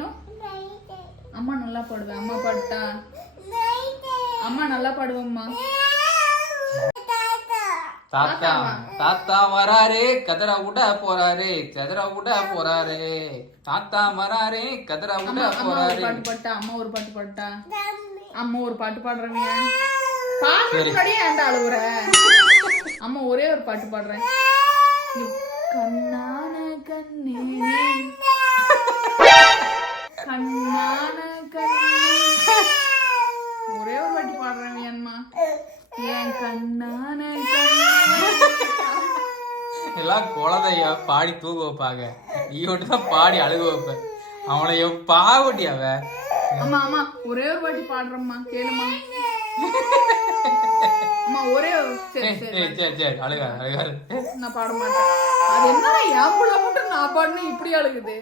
வேணும்? அம்மா நல்லா பாடுவேன். அம்மா பாடுட்டா? அம்மா நல்லா பாடுவேம்மா. தாத்தா தாத்தா வராரே கதற விட போறாரே கதற விட போறாரே தாத்தா வராரே கதற விட போறாரே. பாட்டு பாட்டா? அம்மா ஒரு பாட்டு பாட்டா? அம்மா ஒரு பாட்டு பாடுறேங்க. பாடுறே ஏன்டா அழுகுற? அம்மா ஒரே ஒரு பாட்டு பாடுறேன். கண்ணான கண்ணே கண்ணான கண்ணே ஒரே ஒரு பாட்டு பாடுறேன் ஏன்மா? என் கண்ணான கண்ணே. எல்லாம் குழந்தைய பாடி தூங்க வைப்பாங்க, ஈவட்டு தான் பாடி அழுக வைப்பேன். அவனை பாவட்டி அவ. அம்மா அம்மா ஒரே ஒரு வாட்டி பாடுறேம்மா, கேளுமா? அம்மா ஒரே சரி சரி சரி சரி அழுகாது அழுகாது. நான் பாட மாட்டேன். அது என்ன என் கூட மட்டும் நான் பாடுன்னு இப்படி அழுகுது?